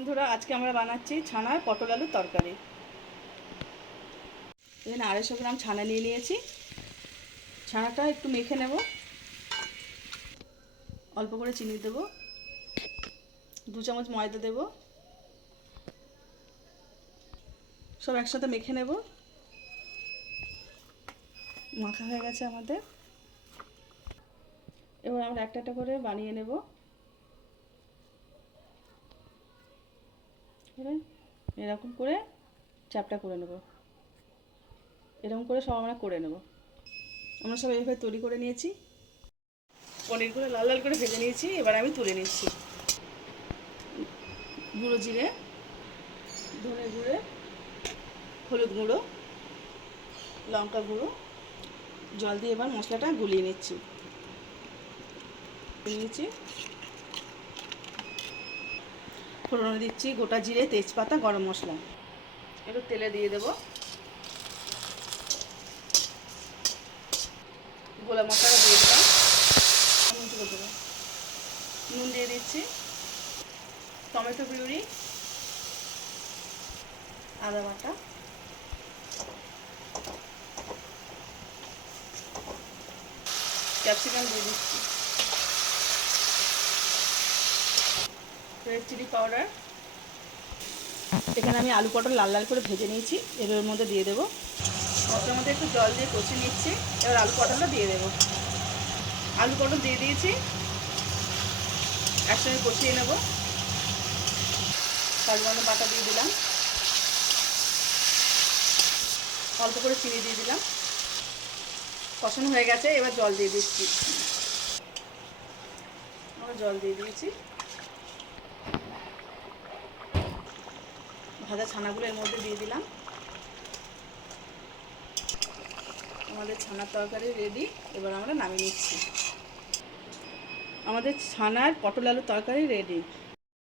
বন্ধুরা, আজকে আমরা বানাচ্ছি ছানার পটল আলুর তরকারি। এখানে 250 গ্রাম ছানা নিয়ে নিয়েছি। ছানাটা একটু মেখে নেব। অল্প করে চিনি দেব, 2 চামচ ময়দা দেব, সব একসাথে মেখে নেব। মাখা হয়ে গেছে আমাদের। এবার আমরা একটা একটা করে বানিয়ে নেব। এরকম করে চ্যাপটা করে নেব। এরকম করে সব আমরা করে নেব। আমরা সব এইভাবে তৈরি করে নিয়েছি। পনিরগুলো লাল লাল করে ভেজে নিয়েছি। এবার আমি তুলে নিচ্ছি। গুঁড়ো জিরে, ধনে গুঁড়ো, হলুদ গুঁড়ো, লঙ্কা গুঁড়ো, জল দিয়ে এবার মশলাটা গুলিয়ে নিচ্ছি। ফোড়নে দিচ্ছি গোটা জিরে, তেজপাতা, গরম মশলা। একটু তেলে দিয়ে দেবো। গোলা মশলাটা দিয়ে দিলাম। নুন দিয়ে দিচ্ছি, টমেটো পিউরি, আদা বাটা, ক্যাপসিকাম দিয়ে দিচ্ছি, রেড চিলি পাউডার। এখানে আমি আলু পটল লাল লাল করে ভেজে নিয়েছি। এর মধ্যে দিয়ে দেবো। মশলার মধ্যে একটু জল দিয়ে কষে নিচ্ছি। এবার আলু পটলটা দিয়ে দেবো। আলু পটল দিয়ে দিয়েছি, একসঙ্গে কষিয়ে নেব। কাজু বাটা দিয়ে দিলাম, অল্প করে চিনি দিয়ে দিলাম। কষানো হয়ে গেছে, এবার জল দিয়ে দিচ্ছি। আমরা জল দিয়ে দিয়েছি। ভাজা ছানাগুলো এর মধ্যে দিয়ে দিলাম। আমাদের ছানার তরকারি রেডি। এবার আমরা নামিয়ে নিচ্ছি। আমাদের ছানার পটল আলুর তরকারি রেডি।